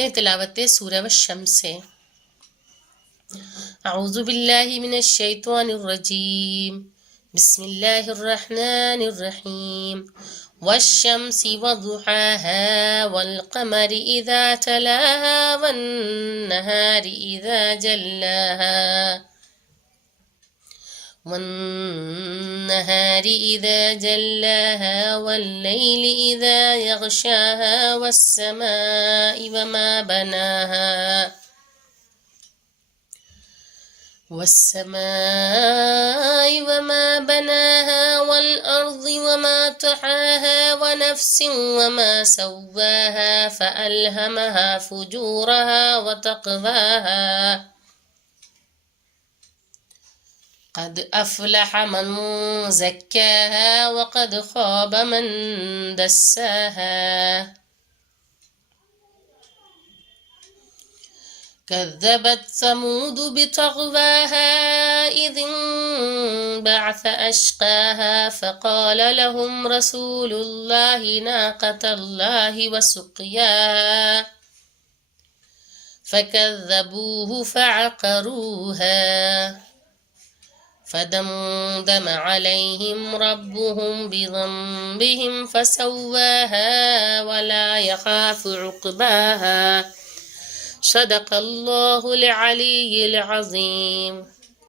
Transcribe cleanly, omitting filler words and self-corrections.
करते हैं तिलावत सूरह वश-शम्स से। अऊज़ु बिल्लाहि मिनश शैतानिर रजीम। बिस्मिल्लाहिर्रहमानिर्रहीम। वश-शम्सि वदुहाहा वल-क़मरि इज़ा तलाहा वन-नहारि इज़ा जल्लाहा वन्नहारि इज़ा जल्लाहा वल्लैलि इज़ा यग़शाहा वस्समाइ वमा बनाहा वल्अर्ज़ि वमा तहाहा वनफ्सिन वमा सव्वाहा फ़अल्हमहा फ़ुजूरहा वतक़वाहा क़द अफ़लह मन ज़क्काहा वक़द ख़ाब मन दस्साहा। कज़्ज़बत समूद बितग़वाहा इज़ इंबअस अश्क़ाहा फ़क़ाल लहुम रसूलुल्लाहि नाक़तल्लाहि वसुक़याहा फ़कज़्ज़बूहु फ़अक़रूहा फदमदम अलैहिम रब्बुहुम बिज़ंबिहिम फसव्वाहा वला यख़ाफ़ु उक़बाहा। सदक़ल्लाहुल अलीयुल अज़ीम।